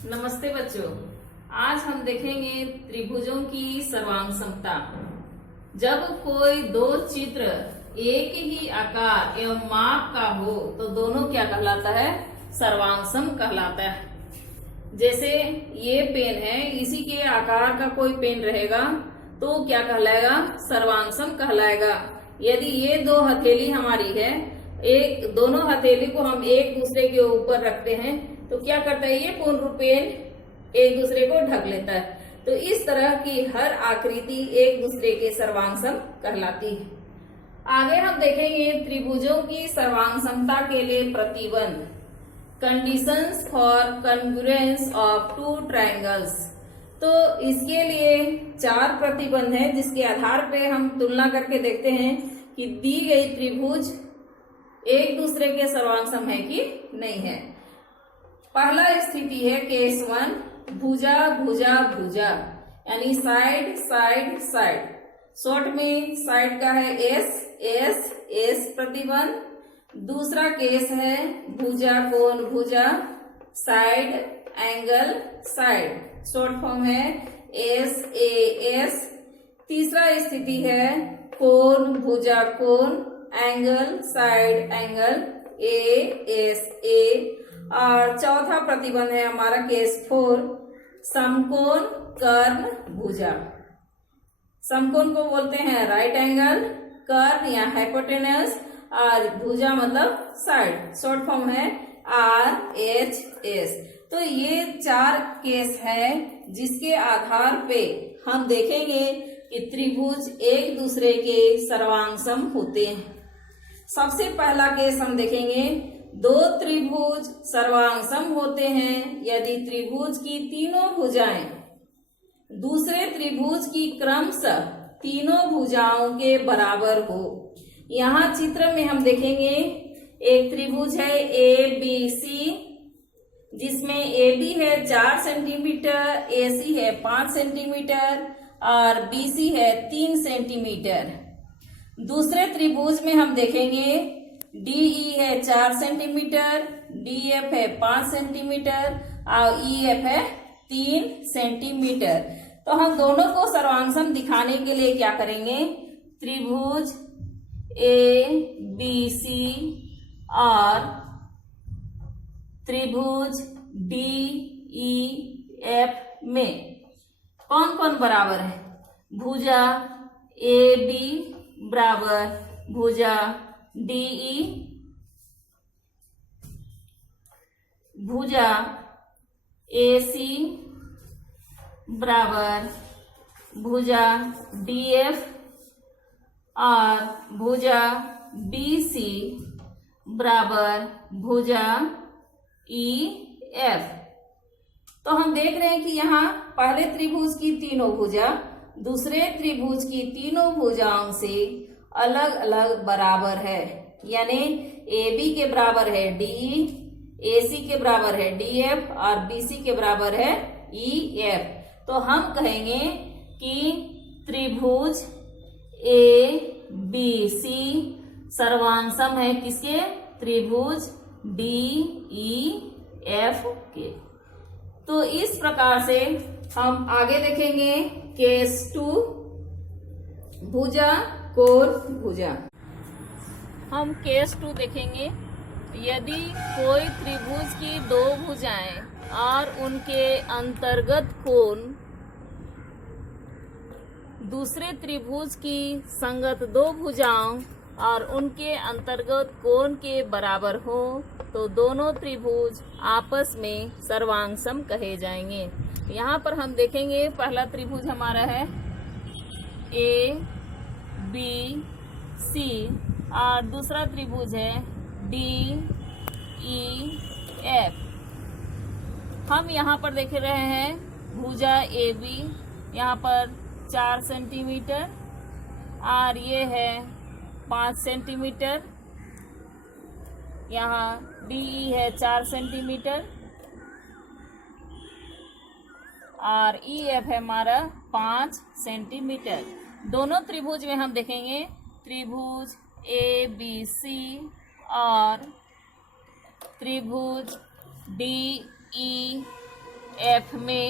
नमस्ते बच्चों। आज हम देखेंगे त्रिभुजों की सर्वांग समता। जब कोई दो चित्र एक ही आकार एवं माप का हो तो दोनों क्या कहलाता है? सर्वांग सम कहलाता है। जैसे ये पेन है, इसी के आकार का कोई पेन रहेगा तो क्या कहलाएगा? सर्वांग सम कहलाएगा। यदि ये दो हथेली हमारी है, एक दोनों हथेली को हम एक दूसरे के ऊपर रखते हैं तो क्या करता है? ये पूर्ण पेन एक दूसरे को ढक लेता है। तो इस तरह की हर आकृति एक दूसरे के सर्वांग सम कहलाती है। आगे हम देखेंगे त्रिभुजों की सर्वांग समता के लिए प्रतिबंध, conditions for congruence of two triangles. तो इसके लिए 4 प्रतिबंध है जिसके आधार पे हम तुलना करके देखते हैं कि दी गई त्रिभुज एक दूसरे के सर्वांग सम है कि नहीं है। पहला स्थिति है केस 1, भुजा भुजा भुजा, यानी साइड साइड साइड। शॉर्ट में साइड का है एस प्रतिबंध। दूसरा केस है भुजा कोण भुजा, side angle side, short form है एस। तीसरा स्थिति है कोण भुजा कोण, एंगल साइड एंगल ए। और चौथा प्रतिबंध है हमारा केस 4, समकोण कर्ण भुजा। समकोण को बोलते हैं राइट एंगल, कर्ण या हाइपोटेनस, और भुजा मतलब साइड, शॉर्ट फॉर्म है RHS। तो ये 4 केस है जिसके आधार पे हम देखेंगे कि त्रिभुज एक दूसरे के सर्वांग सम होते हैं। सबसे पहला केस हम देखेंगे, दो त्रिभुज सर्वांग सम होते हैं यदि त्रिभुज की तीनों भुजाएं दूसरे त्रिभुज की क्रमशः तीनों भुजाओं के बराबर हो। यहाँ चित्र में हम देखेंगे एक त्रिभुज है ABC, जिसमें AB है 4 सेंटीमीटर, AC है 5 सेंटीमीटर और BC है 3 सेंटीमीटर। दूसरे त्रिभुज में हम देखेंगे DE है 4 सेंटीमीटर, DF है 5 सेंटीमीटर और EF है 3 सेंटीमीटर। तो हम दोनों को सर्वांग सम दिखाने के लिए क्या करेंगे? त्रिभुज ABC और त्रिभुज DEF में कौन कौन बराबर है? भुजा AB बराबर भुजा DE, भुजा AC बराबर भुजा DF और भुजा BC बराबर भुजा EF। तो हम देख रहे हैं कि यहाँ पहले त्रिभुज की तीनों भुजा दूसरे त्रिभुज की तीनों भुजाओं से अलग अलग बराबर है, यानी AB के बराबर है DE, AC के बराबर है DF और BC के बराबर है EF। तो हम कहेंगे कि त्रिभुज ABC सर्वांग सम है किसके? त्रिभुज DEF के। तो इस प्रकार से हम आगे देखेंगे केस 2, भुजा कोण भुजा। हम केस 2 देखेंगे। यदि कोई त्रिभुज की दो भुजाएं और उनके अंतर्गत कोण दूसरे त्रिभुज की संगत दो भुजाओं और उनके अंतर्गत कोण के बराबर हो तो दोनों त्रिभुज आपस में सर्वांग सम कहे जाएंगे। यहाँ पर हम देखेंगे पहला त्रिभुज हमारा है ABC और दूसरा त्रिभुज है DEF। हम यहाँ पर देख रहे हैं भुजा AB यहाँ पर 4 सेंटीमीटर और ये है 5 सेंटीमीटर। यहाँ DE है 4 सेंटीमीटर और EF है हमारा 5 सेंटीमीटर। दोनों त्रिभुज में हम देखेंगे त्रिभुज ABC और त्रिभुज DEF एफ में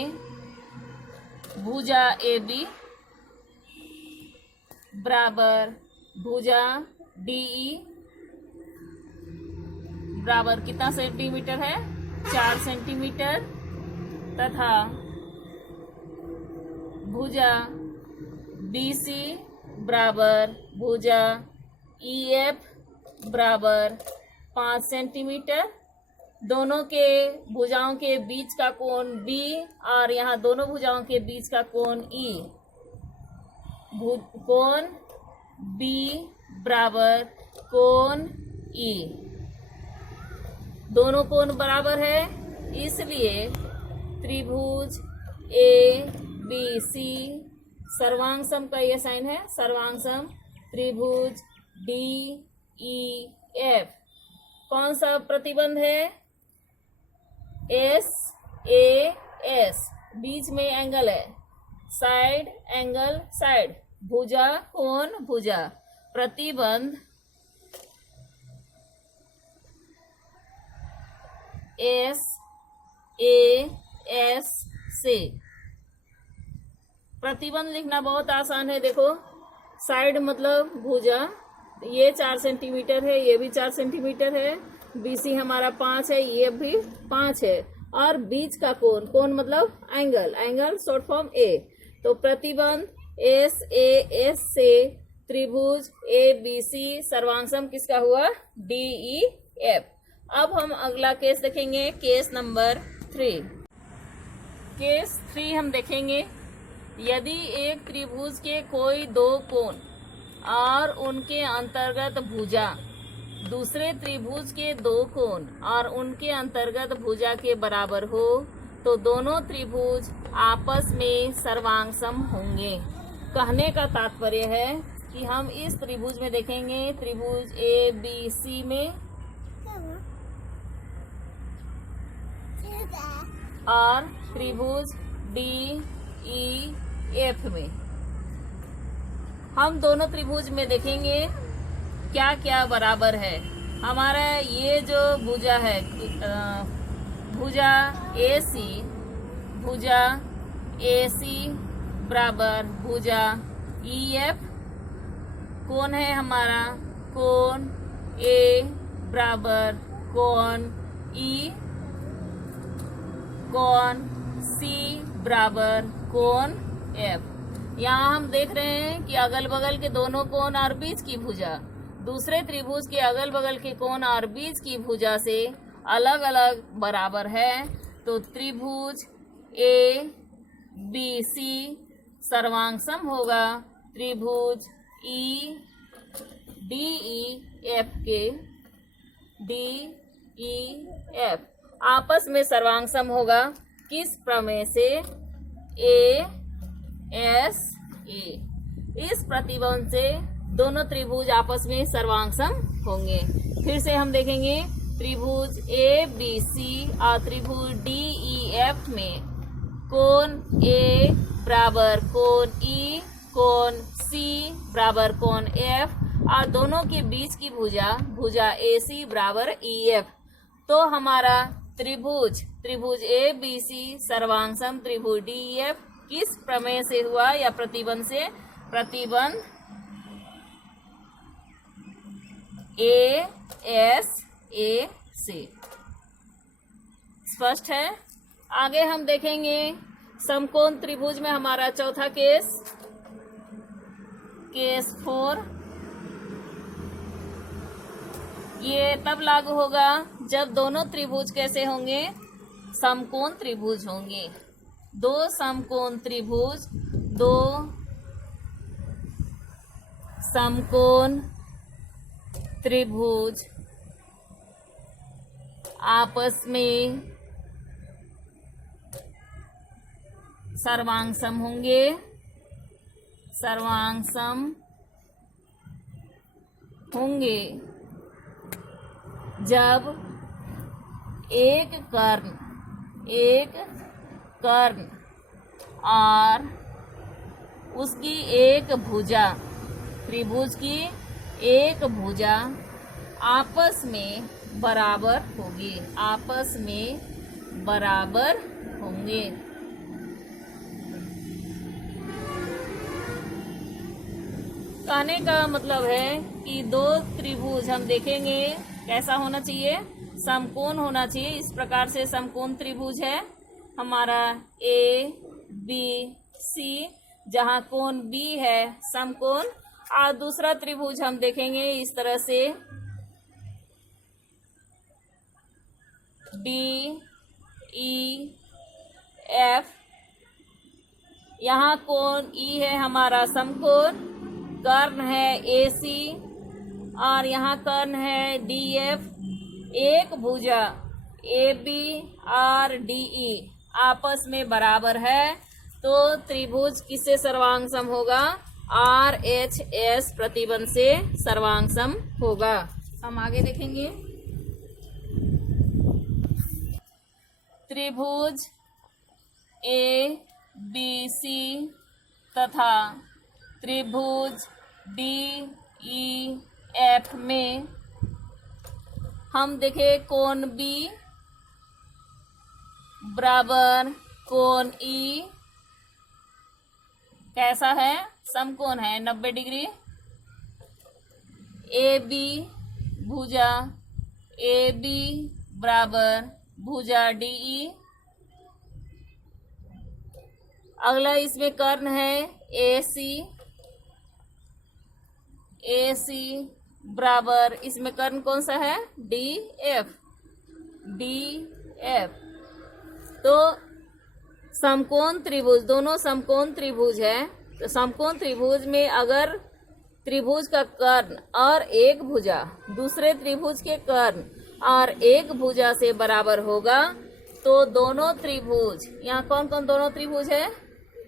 भुजा ए बी बराबर भुजा डी ई बराबर कितना सेंटीमीटर है? 4 सेंटीमीटर, तथा भुजा बी सी बराबर भुजा ई एफ बराबर 5 सेंटीमीटर। दोनों के भुजाओं के बीच का कोण बी और यहाँ दोनों भुजाओं के बीच का कोण ई। कोण बी बराबर कोण ई, दोनों कोण बराबर है, इसलिए त्रिभुज ए बी सी सर्वांग सम का ये साइन है, सर्वांग सम त्रिभुज डी ई एफ। कौन सा प्रतिबंध है? एस ए एस, बीच में एंगल है, साइड एंगल साइड, भुजा कोण भुजा, प्रतिबंध एस ए एस से। प्रतिबंध लिखना बहुत आसान है। देखो, साइड मतलब भुजा, ये 4 सेंटीमीटर है, ये भी 4 सेंटीमीटर है, बीसी हमारा 5 है, ये भी 5 है, और बीच का कोण, कोण मतलब एंगल, एंगल शॉर्ट फॉर्म ए। तो प्रतिबंध एस ए एस से त्रिभुज ए बी सी सर्वांग सम किसका हुआ? D E F. अब हम अगला केस देखेंगे, केस नंबर 3। केस 3 हम देखेंगे, यदि एक त्रिभुज के कोई दो कोण और उनके अंतर्गत भुजा दूसरे त्रिभुज के दो कोण और उनके अंतर्गत भुजा के बराबर हो, तो दोनों त्रिभुज आपस में सर्वांग सम होंगे। कहने का तात्पर्य है कि हम इस त्रिभुज में देखेंगे, त्रिभुज ए बी सी में और त्रिभुज डी ई एफ में, हम दोनों त्रिभुज में देखेंगे क्या क्या बराबर है। हमारा ये जो भुजा है, भुजा ए सी बराबर भुजा ई एफ। कोण है हमारा? कोण ए बराबर कोण ई, कोण सी बराबर कोण एफ। यहाँ हम देख रहे हैं कि अगल बगल के दोनों कोण और बीच की भुजा दूसरे त्रिभुज के अगल बगल के कोण और बीच की भुजा से अलग अलग बराबर है। तो त्रिभुज ए बी सी सर्वांग सम होगा त्रिभुज ई डी ई एफ के। डी ई एफ आपस में सर्वांग सम होगा किस प्रमेय से? A S A. इस प्रतिबंध से दोनों त्रिभुज आपस में सर्वांग सम होंगे। फिर से हम देखेंगे, त्रिभुज ए बी सी और त्रिभुज डी ई एफ में कोण ए बराबर कोण ई, कोण सी बराबर कोण एफ, और दोनों के बीच की भुजा ए सी बराबर ई एफ। तो हमारा त्रिभुज ए बी सी सर्वांग सम त्रिभुज डी ई एफ किस प्रमेय से हुआ या प्रतिबंध से? प्रतिबंध ए एस ए से। स्पष्ट है? आगे हम देखेंगे समकोण त्रिभुज में हमारा चौथा केस, केस 4। ये तब लागू होगा जब दोनों त्रिभुज कैसे होंगे? समकोण त्रिभुज होंगे। दो समकोण त्रिभुज, दो समकोण त्रिभुज आपस में सर्वांग सम होंगे। सर्वांग सम होंगे जब एक कर्ण और उसकी एक भुजा, त्रिभुज की एक भुजा आपस में बराबर होगी, आपस में बराबर होंगे। कहने का मतलब है कि दो त्रिभुज हम देखेंगे कैसा होना चाहिए, समकोण होना चाहिए। इस प्रकार से समकोण त्रिभुज है हमारा ए बी सी, जहां कोण बी है समकोण। और दूसरा त्रिभुज हम देखेंगे इस तरह से डी ई एफ, यहाँ कोण ई है हमारा समकोण, कर्ण है ए सी और यहाँ कर्ण है डी एफ। एक भुजा ए बी और डी ई आपस में बराबर है, तो त्रिभुज किससे सर्वांगसम होगा, आर एच एस प्रतिबंध से सर्वांगसम होगा। हम आगे देखेंगे त्रिभुज ए बी सी तथा त्रिभुज डी ई एफ में हम देखे कोण बी बराबर कोण ई कैसा है, समकोण है 90 डिग्री। ए बी भुजा ए बी बराबर भुजा डी ई। अगला इसमें कर्ण है ए सी बराबर, इसमें कर्ण कौन सा है, डी एफ। तो समकोण त्रिभुज, दोनों समकोण त्रिभुज है। तो समकोण त्रिभुज में अगर त्रिभुज का कर्ण और एक भुजा दूसरे त्रिभुज के कर्ण और एक भुजा से बराबर होगा, तो दोनों त्रिभुज, यहाँ कौन कौन दोनों त्रिभुज है,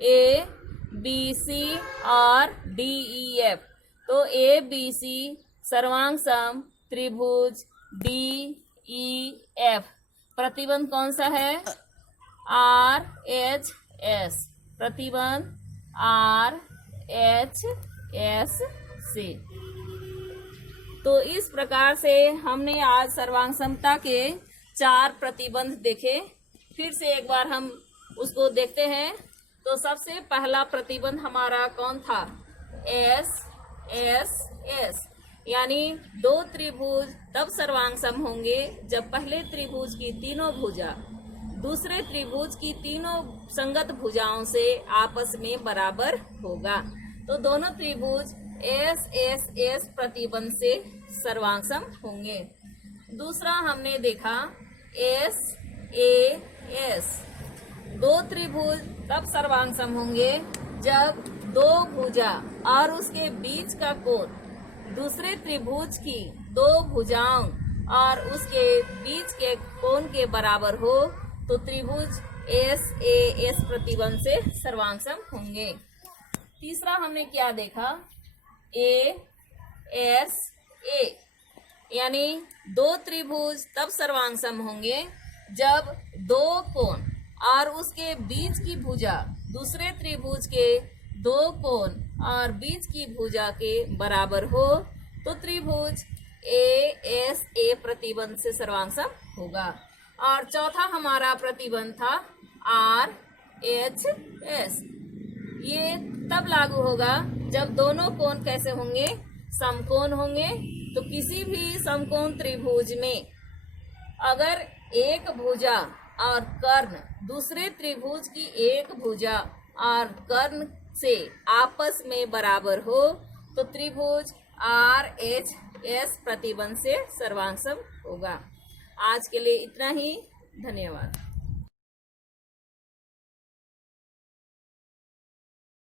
ए बी सी और डी ई एफ। तो ए बी सी सर्वांगसम त्रिभुज डी ई एफ। प्रतिबंध कौन सा है, आर एच एस, प्रतिबंध आर एच एस से। तो इस प्रकार से हमने आज सर्वांगसमता के 4 प्रतिबंध देखे। फिर से एक बार हम उसको देखते हैं। तो सबसे पहला प्रतिबंध हमारा कौन था, एस एस एस, यानी दो त्रिभुज तब सर्वांगसम होंगे जब पहले त्रिभुज की तीनों भुजा दूसरे त्रिभुज की तीनों संगत भुजाओं से आपस में बराबर होगा। तो दोनों त्रिभुज एस एस एस प्रतिबंध से सर्वांगसम होंगे। दूसरा हमने देखा एस ए एस, दो त्रिभुज तब सर्वांगसम होंगे जब दो भुजा और उसके बीच का कोण दूसरे त्रिभुज की दो भुजाओं और उसके बीच के कोण के बराबर हो, तो त्रिभुज एस ए एस प्रतिबंध से सर्वांगसम होंगे। तीसरा हमने क्या देखा, ए एस ए, यानी दो त्रिभुज तब सर्वांगसम होंगे जब दो कोण और उसके बीच की भुजा दूसरे त्रिभुज के दो कोण और बीच की भुजा के बराबर हो, तो त्रिभुज ए एस ए प्रतिबंध से सर्वांगसम होगा। और चौथा हमारा प्रतिबंध था आर एच एस। ये तब लागू होगा जब दोनों कोण कैसे होंगे, समकोण होंगे। तो किसी भी समकोण त्रिभुज में अगर एक भुजा और कर्ण दूसरे त्रिभुज की एक भुजा और कर्ण से आपस में बराबर हो, तो त्रिभुज आर एच एस प्रतिबंध से सर्वांगसम होगा। आज के लिए इतना ही, धन्यवाद।